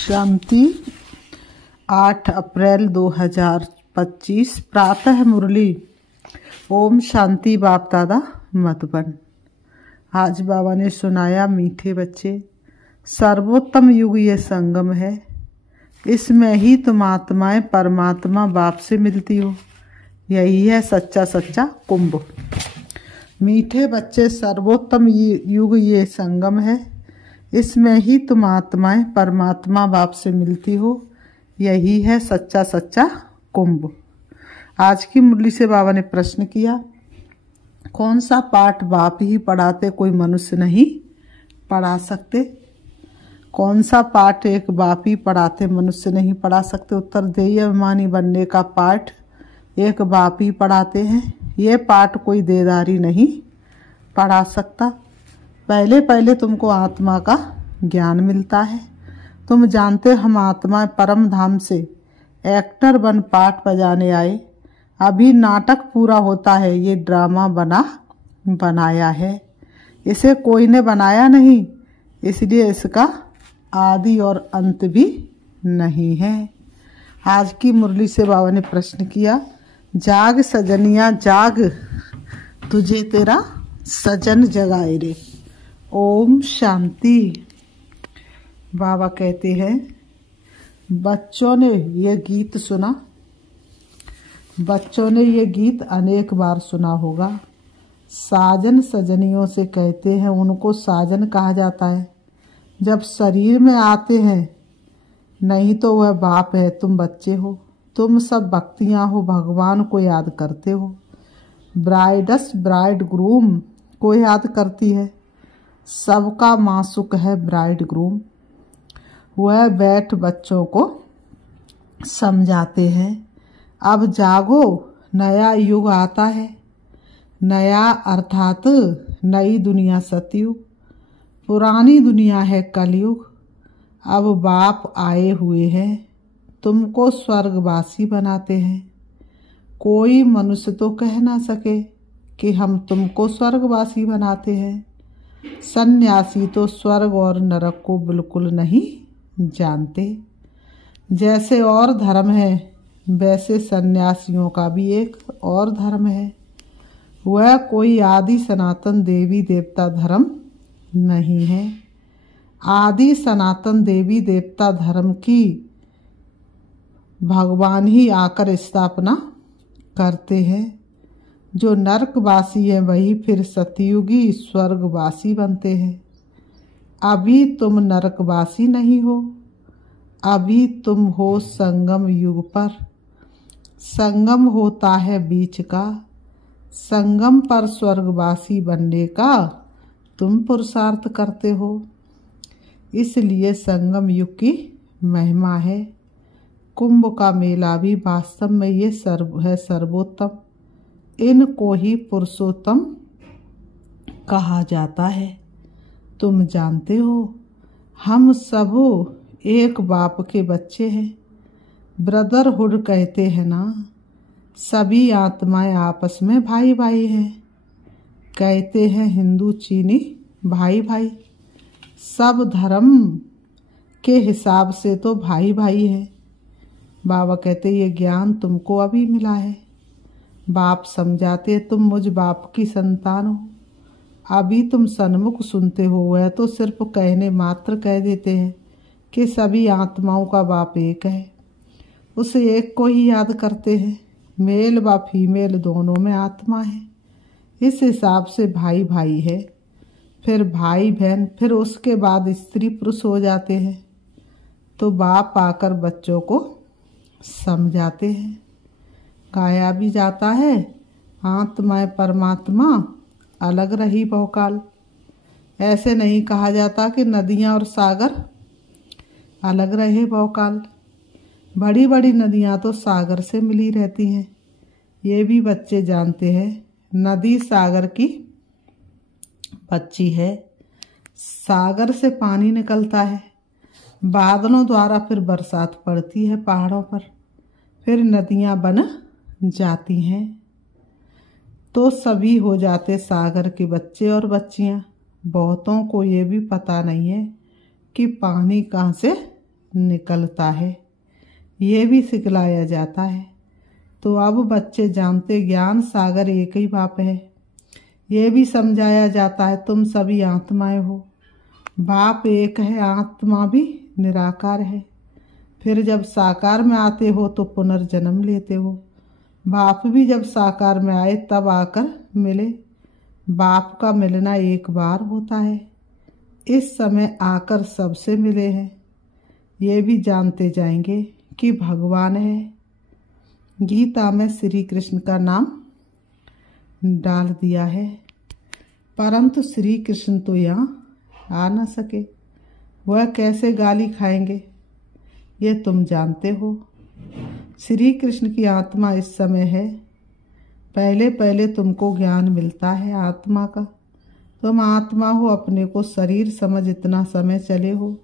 शांति 8 अप्रैल 2025 प्रातः मुरली। ओम शांति बाप दादा मधुबन। आज बाबा ने सुनाया, मीठे बच्चे, सर्वोत्तम युग ये संगम है, इसमें ही तुम आत्माएं परमात्मा बाप से मिलती हो। यही है सच्चा सच्चा कुंभ। मीठे बच्चे, सर्वोत्तम युग ये संगम है, इसमें ही तुम आत्माएं परमात्मा बाप से मिलती हो। यही है सच्चा सच्चा कुंभ। आज की मुरली से बाबा ने प्रश्न किया, कौन सा पाठ बाप ही पढ़ाते, कोई मनुष्य नहीं पढ़ा सकते? कौन सा पाठ एक बाप ही पढ़ाते, मनुष्य नहीं पढ़ा सकते? उत्तर, देय अभिमानी बनने का पाठ एक बाप ही पढ़ाते हैं। ये पाठ कोई देदारी नहीं पढ़ा सकता। पहले पहले तुमको आत्मा का ज्ञान मिलता है। तुम जानते, हम आत्मा परम धाम से एक्टर बन पाठ बजाने आए। अभी नाटक पूरा होता है, ये ड्रामा बनाया है। इसे कोई ने बनाया नहीं, इसलिए इसका आदि और अंत भी नहीं है। आज की मुरली से बाबा ने प्रश्न किया, जाग सजनिया जाग, तुझे तेरा सजन जगाए रे। ओम शांति। बाबा कहते हैं, बच्चों ने ये गीत सुना, बच्चों ने ये गीत अनेक बार सुना होगा। साजन सजनियों से कहते हैं, उनको साजन कहा जाता है जब शरीर में आते हैं, नहीं तो वह बाप है, तुम बच्चे हो। तुम सब भक्तियां हो, भगवान को याद करते हो। ब्राइडस ब्राइड ग्रूम को याद करती है। सबका मासुक है ब्राइड ग्रूम। वह बैठ बच्चों को समझाते हैं, अब जागो, नया युग आता है। नया अर्थात नई दुनिया सतयुग, पुरानी दुनिया है कलयुग। अब बाप आए हुए हैं, तुमको स्वर्गवासी बनाते हैं। कोई मनुष्य तो कह ना सके कि हम तुमको स्वर्गवासी बनाते हैं। सन्यासी तो स्वर्ग और नरक को बिल्कुल नहीं जानते। जैसे और धर्म है, वैसे सन्यासियों का भी एक और धर्म है। वह कोई आदि सनातन देवी देवता धर्म नहीं है। आदि सनातन देवी देवता धर्म की भगवान ही आकर स्थापना करते हैं। जो नरकवासी है वही फिर सतयुगी स्वर्गवासी बनते हैं। अभी तुम नरकवासी नहीं हो, अभी तुम हो संगम युग पर। संगम होता है बीच का, संगम पर स्वर्गवासी बनने का तुम पुरुषार्थ करते हो। इसलिए संगम युग की महिमा है। कुंभ का मेला भी वास्तव में ये है सर्वोत्तम। इनको ही पुरुषोत्तम कहा जाता है। तुम जानते हो, हम सब एक बाप के बच्चे हैं। ब्रदरहुड कहते हैं ना, सभी आत्माएं आपस में भाई भाई हैं। कहते हैं हिंदू चीनी भाई भाई। सब धर्म के हिसाब से तो भाई भाई है। बाबा कहते, ये ज्ञान तुमको अभी मिला है। बाप समझाते, तुम मुझ बाप की संतान हो। अभी तुम सन्मुख सुनते हो, वह तो सिर्फ कहने मात्र कह देते हैं कि सभी आत्माओं का बाप एक है। उस एक को ही याद करते हैं। मेल व फीमेल दोनों में आत्मा है। इस हिसाब से भाई भाई है, फिर भाई बहन, फिर उसके बाद स्त्री पुरुष हो जाते हैं। तो बाप आकर बच्चों को समझाते हैं। गाया भी जाता है, आत्मा परमात्मा अलग रही बहुकाल। ऐसे नहीं कहा जाता कि नदियाँ और सागर अलग रहे बहुकाल। बड़ी बड़ी नदियाँ तो सागर से मिली रहती हैं। ये भी बच्चे जानते हैं, नदी सागर की बच्ची है। सागर से पानी निकलता है, बादलों द्वारा फिर बरसात पड़ती है पहाड़ों पर, फिर नदियाँ बन जाती हैं। तो सभी हो जाते सागर के बच्चे और बच्चियां। बहुतों को ये भी पता नहीं है कि पानी कहाँ से निकलता है, ये भी सिखलाया जाता है। तो अब बच्चे जानते ज्ञान सागर एक ही बाप है। ये भी समझाया जाता है तुम सभी आत्माएं हो, बाप एक है, आत्मा भी निराकार है। फिर जब साकार में आते हो तो पुनर्जन्म लेते हो। बाप भी जब साकार में आए तब आकर मिले। बाप का मिलना एक बार होता है, इस समय आकर सबसे मिले हैं। ये भी जानते जाएंगे कि भगवान है। गीता में श्री कृष्ण का नाम डाल दिया है, परंतु श्री कृष्ण तो यहाँ आ न सके। वह कैसे गाली खाएंगे ये तुम जानते हो। श्री कृष्ण की आत्मा इस समय है। पहले पहले तुमको ज्ञान मिलता है आत्मा का। तुम आत्मा हो, अपने को शरीर समझ इतना समय चले हो।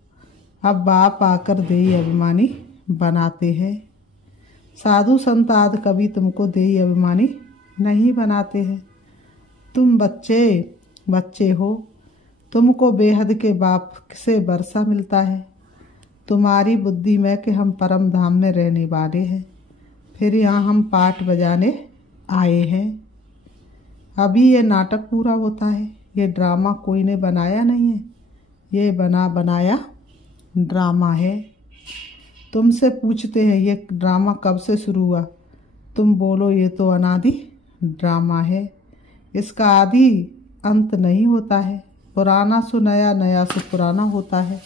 अब बाप आकर देही अभिमानी बनाते हैं। साधु संत आदि कभी तुमको देही अभिमानी नहीं बनाते हैं। तुम बच्चे हो, तुमको बेहद के बाप से वर्षा मिलता है। तुम्हारी बुद्धि में कि हम परम धाम में रहने वाले हैं। फिर यहाँ हम पाठ बजाने आए हैं। अभी ये नाटक पूरा होता है। ये ड्रामा कोई ने बनाया नहीं है, ये बनाया ड्रामा है। तुमसे पूछते हैं ये ड्रामा कब से शुरू हुआ, तुम बोलो ये तो अनादि ड्रामा है। इसका आदि अंत नहीं होता है। पुराना सो नया, नया से पुराना होता है।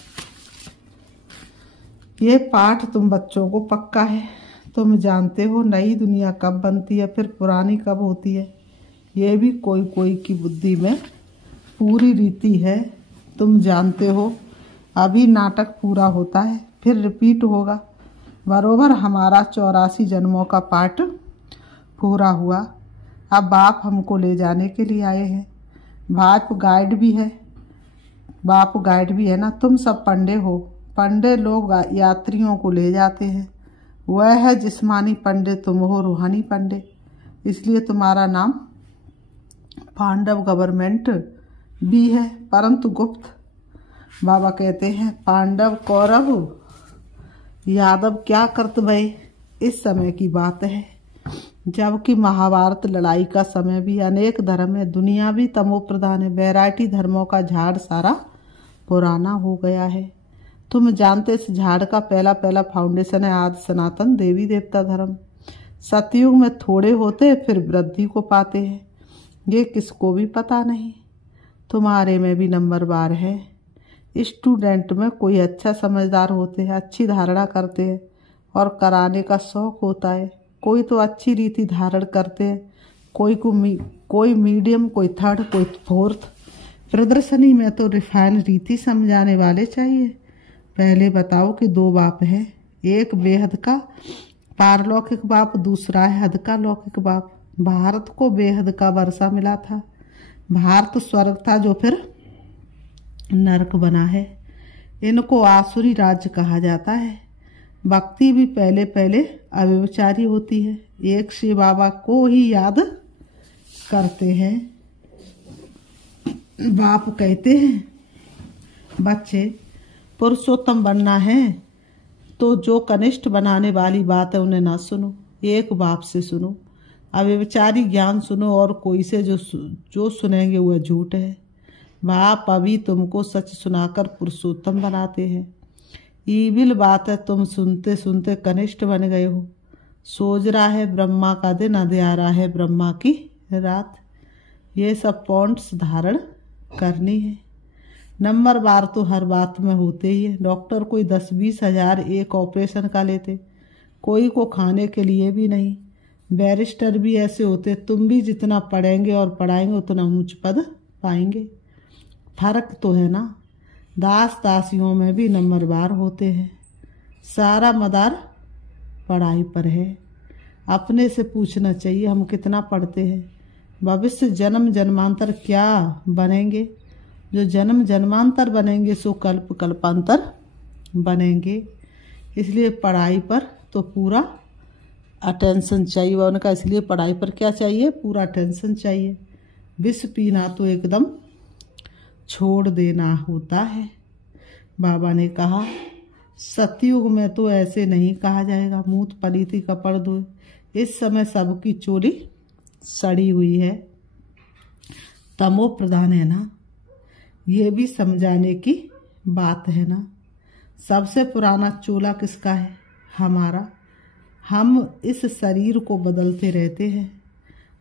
ये पाठ तुम बच्चों को पक्का है। तुम जानते हो नई दुनिया कब बनती है, फिर पुरानी कब होती है। ये भी कोई कोई की बुद्धि में पूरी रीति है। तुम जानते हो अभी नाटक पूरा होता है, फिर रिपीट होगा। बरोबर हमारा 84 जन्मों का पाठ पूरा हुआ। अब बाप हमको ले जाने के लिए आए हैं। बाप गाइड भी है ना। तुम सब पंडे हो। पंडे लोग यात्रियों को ले जाते हैं। वह है जिस्मानी पंडे, तुम हो रूहानी पंडे। इसलिए तुम्हारा नाम पांडव गवर्नमेंट भी है, परंतु गुप्त। बाबा कहते हैं पांडव कौरव यादव क्या करते भय। इस समय की बात है जबकि महाभारत लड़ाई का समय भी। अनेक धर्म है, दुनिया भी तमो प्रधान है। वैरायटी धर्मों का झाड़ सारा पुराना हो गया है। तुम जानते इस झाड़ का पहला फाउंडेशन है आदि सनातन देवी देवता धर्म। सतयुग में थोड़े होते फिर वृद्धि को पाते हैं, ये किसको भी पता नहीं। तुम्हारे में भी नंबर बार है। स्टूडेंट में कोई अच्छा समझदार होते हैं, अच्छी धारणा करते हैं और कराने का शौक होता है। कोई तो अच्छी रीति धारण करते हैं, कोई मीडियम, कोई थर्ड, कोई फोर्थ। प्रदर्शनी में तो रिफाइन रीति समझाने वाले चाहिए। पहले बताओ कि 2 बाप है, एक बेहद का पारलौकिक बाप, दूसरा है हद का लौकिक बाप। भारत को बेहद का वर्षा मिला था। भारत स्वर्ग था जो फिर नरक बना है। इनको आसुरी राज्य कहा जाता है। भक्ति भी पहले अव्यभिचारी होती है। एक शिव बाबा को ही याद करते हैं। बाप कहते हैं बच्चे पुरुषोत्तम बनना है तो जो कनिष्ठ बनाने वाली बात है उन्हें ना सुनो, एक बाप से सुनो। अव्यभिचारी ज्ञान सुनो और कोई से जो सुनेंगे वह झूठ है। बाप अभी तुमको सच सुनाकर पुरुषोत्तम बनाते हैं। ईविल बात है तुम सुनते सुनते कनिष्ठ बन गए हो। सोच रहा है ब्रह्मा का दिन, अंधेरा है ब्रह्मा की रात। ये सब पॉइंट्स धारण करनी है। नंबर बार तो हर बात में होते ही है। डॉक्टर कोई 10-20 हजार एक ऑपरेशन का लेते, कोई को खाने के लिए भी नहीं। बैरिस्टर भी ऐसे होते। तुम भी जितना पढ़ेंगे और पढ़ाएंगे उतना ऊंच पद पाएंगे। फर्क तो है ना। दास दासियों में भी नंबर बार होते हैं। सारा मदार पढ़ाई पर है। अपने से पूछना चाहिए हम कितना पढ़ते हैं। भविष्य जन्म जन्मांतर क्या बनेंगे। जो जन्म जन्मांतर बनेंगे सो कल्प कल्पांतर बनेंगे। इसलिए पढ़ाई पर तो पूरा अटेंशन चाहिए उनका। इसलिए पढ़ाई पर क्या चाहिए, पूरा अटेंशन चाहिए। विष पीना तो एकदम छोड़ देना होता है। बाबा ने कहा सतयुग में तो ऐसे नहीं कहा जाएगा, मूत पलीती कपड़ दो। इस समय सबकी चोरी सड़ी हुई है, तमो प्रधान है ना, ये भी समझाने की बात है ना। सबसे पुराना चोला किसका है? हमारा। हम इस शरीर को बदलते रहते हैं,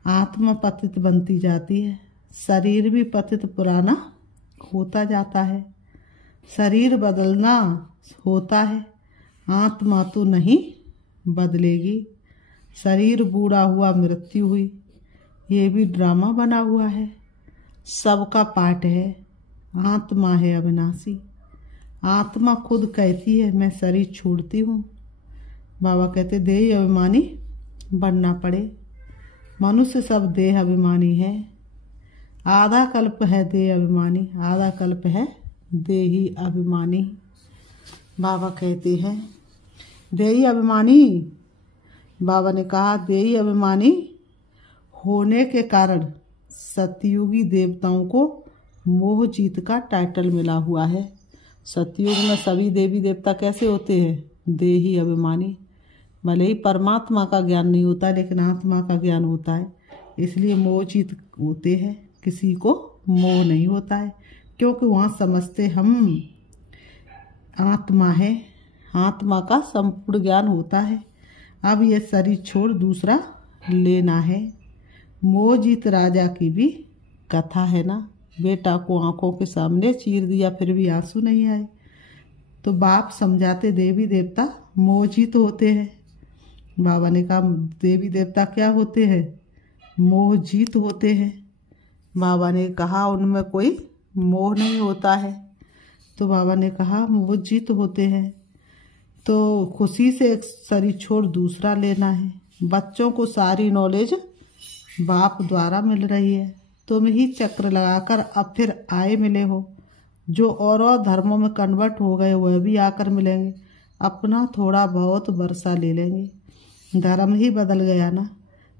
आत्मा पतित बनती जाती है, शरीर भी पतित पुराना होता जाता है। शरीर बदलना होता है, आत्मा तो नहीं बदलेगी। शरीर बूढ़ा हुआ मृत्यु हुई, ये भी ड्रामा बना हुआ है, सबका पाठ है। आत्मा है अविनाशी, आत्मा खुद कहती है मैं शरीर छोड़ती हूँ। बाबा कहते देह अभिमानी बनना पड़े। मनुष्य सब देह अभिमानी है। आधा कल्प है देह अभिमानी, आधा कल्प है देही अभिमानी। बाबा कहते हैं देही अभिमानी, बाबा ने कहा देही अभिमानी होने के कारण सतयुगी देवताओं को मोह जीत का टाइटल मिला हुआ है। सतयुग में सभी देवी देवता कैसे होते हैं? देही अभिमानी। भले ही परमात्मा का ज्ञान नहीं होता, लेकिन आत्मा का ज्ञान होता है, इसलिए मोह जीत होते हैं। किसी को मोह नहीं होता है, क्योंकि वहाँ समझते हम आत्मा है, आत्मा का संपूर्ण ज्ञान होता है। अब ये शरीर छोड़ दूसरा लेना है। मोह जीत राजा की भी कथा है ना, बेटा को आंखों के सामने चीर दिया फिर भी आंसू नहीं आए। तो बाप समझाते देवी देवता मोह जीत होते हैं। बाबा ने कहा देवी देवता क्या होते हैं? मोह जीत होते हैं। बाबा ने कहा उनमें कोई मोह नहीं होता है। तो बाबा ने कहा मोह जीत होते हैं, तो खुशी से एक शरीर छोड़ दूसरा लेना है। बच्चों को सारी नॉलेज बाप द्वारा मिल रही है, तुम ही चक्र लगाकर अब फिर आए मिले हो। जो और धर्मों में कन्वर्ट हो गए वह भी आकर मिलेंगे, अपना थोड़ा बहुत वर्षा ले लेंगे। धर्म ही बदल गया ना,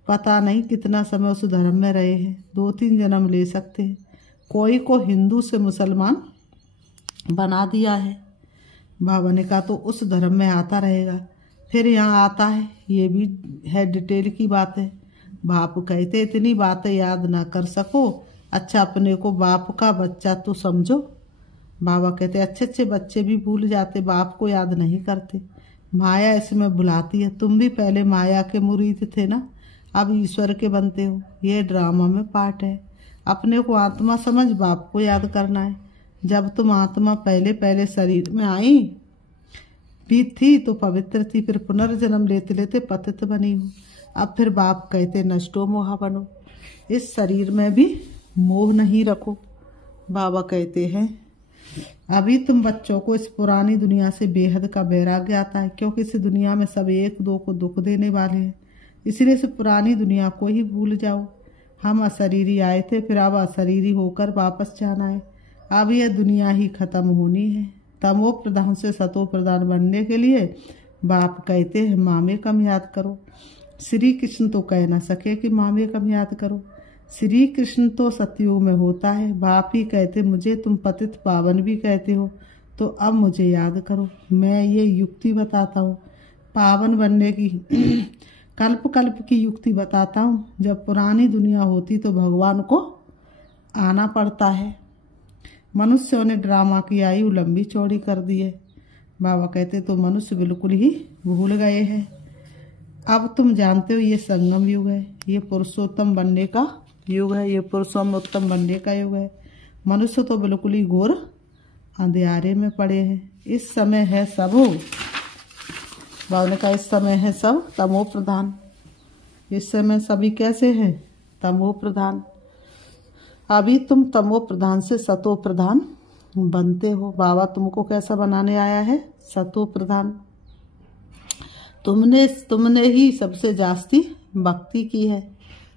पता नहीं कितना समय उस धर्म में रहे हैं, 2-3 जन्म ले सकते हैं। कोई को हिंदू से मुसलमान बना दिया है। बाबा ने कहा तो उस धर्म में आता रहेगा, फिर यहाँ आता है, ये भी है डिटेल की बात है। बाप कहते इतनी बातें याद ना कर सको, अच्छा अपने को बाप का बच्चा तो समझो। बाबा कहते अच्छे अच्छे बच्चे भी भूल जाते, बाप को याद नहीं करते, माया इसमें भुलाती है। तुम भी पहले माया के मुरीद थे ना, अब ईश्वर के बनते हो। ये ड्रामा में पार्ट है। अपने को आत्मा समझ, बाप को याद करना है। जब तुम आत्मा पहले पहले शरीर में आई भी थी तो पवित्र थी, फिर पुनर्जन्म लेते लेते पतित बनी हूँ। अब फिर बाप कहते नष्टो मोहा बनो, इस शरीर में भी मोह नहीं रखो। बाबा कहते हैं अभी तुम बच्चों को इस पुरानी दुनिया से बेहद का वैराग्य आता है, क्योंकि इस दुनिया में सब एक दो को दुख देने वाले हैं, इसलिए इस पुरानी दुनिया को ही भूल जाओ। हम अशरीरी आए थे, फिर अब अशरीरी होकर वापस जाना है। अब यह दुनिया ही खत्म होनी है। तमो प्रधान से सतो प्रधान बनने के लिए बाप कहते हैं मामे कम याद करो। श्री कृष्ण तो कह ना सके कि मामे कम याद करो, श्री कृष्ण तो सतयुग में होता है। बाप ही कहते मुझे तुम पतित पावन भी कहते हो, तो अब मुझे याद करो। मैं ये युक्ति बताता हूँ पावन बनने की, कल्प कल्प की युक्ति बताता हूँ। जब पुरानी दुनिया होती तो भगवान को आना पड़ता है। मनुष्यों ने ड्रामा की आयु लंबी चौड़ी कर दी है। बाबा कहते तो मनुष्य बिल्कुल ही भूल गए हैं। अब तुम जानते हो ये संगम युग है, ये पुरुषोत्तम बनने का युग है, ये पुरुषोत्तम बनने का युग है। मनुष्य तो बिल्कुल ही घोर अंधेरे में पड़े हैं। इस समय है सब, बाबा ने कहा इस समय है सब तमो प्रधान। इस समय सभी कैसे हैं? तमो प्रधान। अभी तुम तमो प्रधान से सतो प्रधान बनते हो। बाबा तुमको कैसा बनाने आया है? सतो प्रधान। तुमने ही सबसे जास्ती भक्ति की है।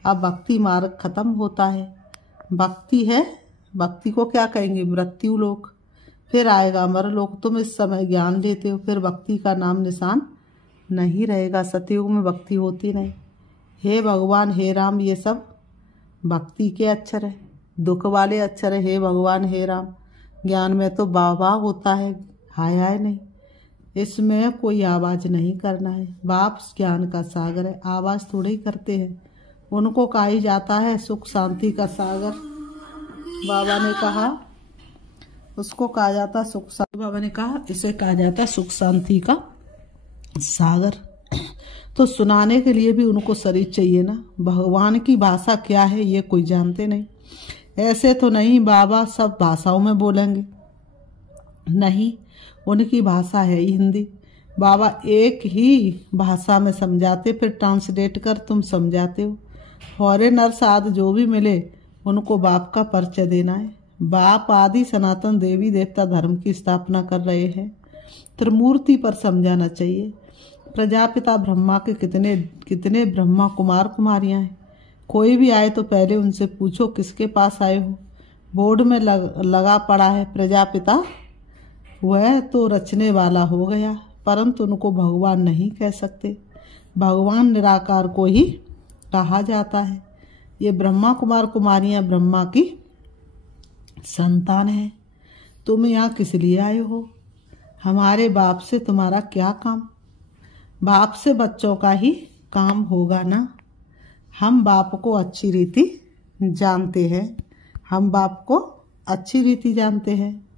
अब भक्ति मार्ग खत्म होता है। भक्ति है, भक्ति को क्या कहेंगे? मृत्यु लोक, फिर आएगा अमर लोक। तुम इस समय ज्ञान लेते हो, फिर भक्ति का नाम निशान नहीं रहेगा। सतयुग में भक्ति होती नहीं। हे भगवान, हे राम, ये सब भक्ति के अक्षर है, दुख वाले अक्षर है। हे भगवान, हे राम। ज्ञान में तो वाह वाह होता है, हाय हाय नहीं। इसमें कोई आवाज नहीं करना है। बाप ज्ञान का सागर है, आवाज थोड़े ही करते हैं। उनको कहा ही जाता है सुख शांति का सागर। बाबा ने कहा उसको कहा जाता सुख शांति, बाबा ने कहा इसे कहा जाता सुख शांति का सागर। तो सुनाने के लिए भी उनको शरीर चाहिए ना। भगवान की भाषा क्या है ये कोई जानते नहीं। ऐसे तो नहीं बाबा सब भाषाओं में बोलेंगे, नहीं, उनकी भाषा है ही हिंदी। बाबा एक ही भाषा में समझाते, फिर ट्रांसलेट कर तुम समझाते हो। फॉरेनर्स आदि जो भी मिले उनको बाप का परिचय देना है। बाप आदि सनातन देवी देवता धर्म की स्थापना कर रहे हैं, त्रिमूर्ति पर समझाना चाहिए। प्रजापिता ब्रह्मा के कितने कितने ब्रह्मा कुमार कुमारियां हैं। कोई भी आए तो पहले उनसे पूछो किसके पास आए हो। बोर्ड में लगा पड़ा है प्रजापिता, वह तो रचने वाला हो गया, परंतु उनको भगवान नहीं कह सकते। भगवान निराकार को ही कहा जाता है। ये ब्रह्मा कुमार कुमारियां ब्रह्मा की संतान है। तुम यहाँ किस लिए आए हो? हमारे बाप से तुम्हारा क्या काम? बाप से बच्चों का ही काम होगा ना। हम बाप को अच्छी रीति जानते हैं, हम बाप को अच्छी रीति जानते हैं।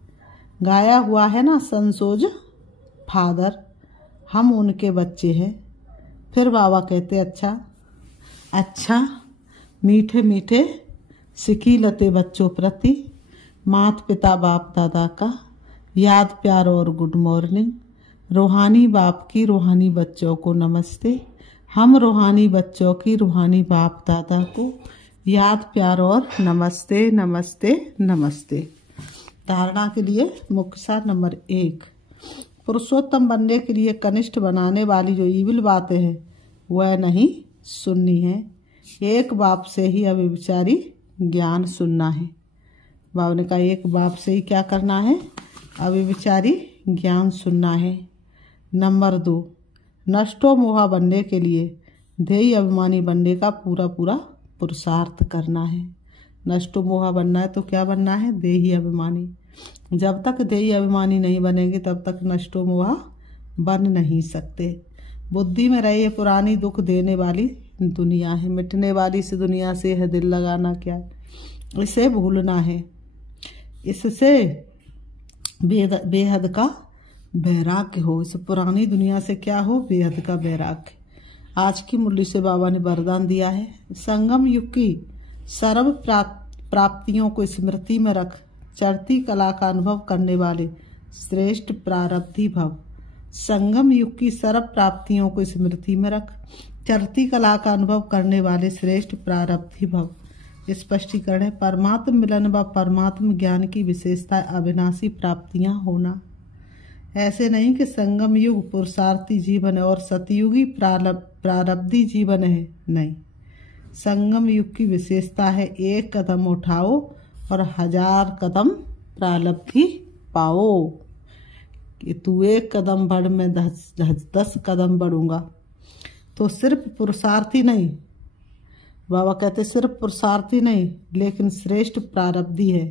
गाया हुआ है ना संसोज फादर, हम उनके बच्चे हैं। फिर बाबा कहते अच्छा मीठे मीठे सिकी लते बच्चों प्रति माता पिता बाप दादा का याद प्यार और गुड मॉर्निंग। रूहानी बाप की रूहानी बच्चों को नमस्ते। हम रूहानी बच्चों की रूहानी बाप दादा को याद प्यार और नमस्ते नमस्ते नमस्ते। धारणा के लिए मुख्य सार नंबर 1, पुरुषोत्तम बनने के लिए कनिष्ठ बनाने वाली जो ईविल बातें हैं वह नहीं सुननी है। एक बाप से ही अव्यभिचारी ज्ञान सुनना है। बाबा ने कहा एक बाप से ही क्या करना है? अव्यभिचारी ज्ञान सुनना है। नंबर 2, नष्टो मोहा बनने के लिए ध्येय अभिमानी बनने का पूरा पूरा पुरुषार्थ करना है। नष्टो मोहा बनना है तो क्या बनना है? देही अभिमानी। जब तक देही अभिमानी नहीं बनेंगे तब तक नष्टो मोहा बन नहीं सकते। बुद्धि में रहे पुरानी दुख देने वाली दुनिया है, मिटने वाली इस दुनिया से है दिल लगाना क्या, इसे भूलना है। इससे बेहद का वैराग्य हो। इस पुरानी दुनिया से क्या हो? बेहद का वैराग्य। आज की मुरली से बाबा ने वरदान दिया है, संगम युग की सर्व प्राप्तियों को स्मृति में रख चढ़ती कला का अनुभव करने वाले श्रेष्ठ प्रारब्धी भव। संगम युग की सर्व प्राप्तियों को स्मृति में रख चढ़ती कला का अनुभव करने वाले श्रेष्ठ प्रारब्धी भव। स्पष्टीकरण है, परमात्म मिलन व परमात्म ज्ञान की विशेषता अविनाशी प्राप्तियां होना। ऐसे नहीं कि संगम युग पुरुषार्थी जीवन है और सतयुगी प्रारब्धी जीवन है, नहीं। संगम युग की विशेषता है एक कदम उठाओ और 1000 कदम प्रारब्धि पाओ। कि तू एक कदम बढ़, मैं 10 कदम बढ़ूंगा। तो सिर्फ पुरुषार्थी नहीं, बाबा कहते सिर्फ पुरुषार्थी नहीं लेकिन श्रेष्ठ प्रारब्धी है।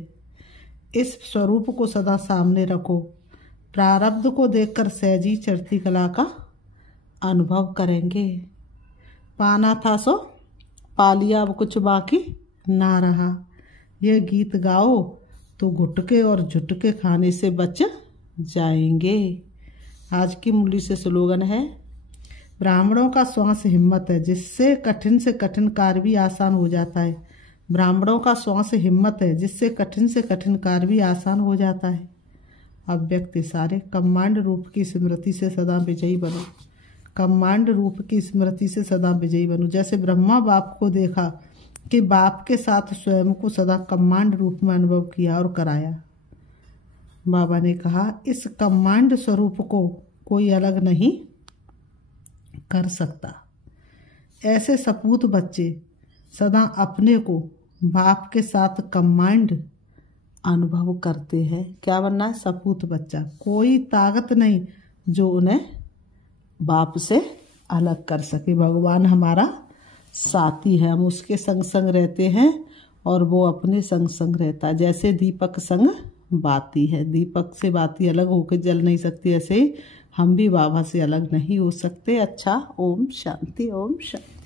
इस स्वरूप को सदा सामने रखो। प्रारब्ध को देखकर सहजी चढ़ती कला का अनुभव करेंगे। पाना था सो पा लिया, अब कुछ बाकी ना रहा। यह गीत गाओ तो गुटके और झुटके खाने से बच जाएंगे। आज की मुरली से स्लोगन है, ब्राह्मणों का श्वास हिम्मत है जिससे कठिन से कठिन कार्य भी आसान हो जाता है। ब्राह्मणों का श्वास हिम्मत है जिससे कठिन से कठिन कार्य भी आसान हो जाता है। अव्यक्त सारे कमांड रूप की स्मृति से सदा विजयी बनो। कमांड रूप की स्मृति से सदा विजयी बनो। जैसे ब्रह्मा बाप को देखा कि बाप के साथ स्वयं को सदा कमांड रूप में अनुभव किया और कराया। बाबा ने कहा इस कमांड स्वरूप को कोई अलग नहीं कर सकता। ऐसे सपूत बच्चे सदा अपने को बाप के साथ कमांड अनुभव करते हैं। क्या बनना है? सपूत बच्चा। कोई ताकत नहीं जो उन्हें बाप से अलग कर सके। भगवान हमारा साथी है, हम उसके संग संग रहते हैं और वो अपने संग संग रहता है। जैसे दीपक संग बाती है, दीपक से बाती अलग होकर जल नहीं सकती, ऐसे ही हम भी बाबा से अलग नहीं हो सकते। अच्छा, ओम शांति, ओम शांति।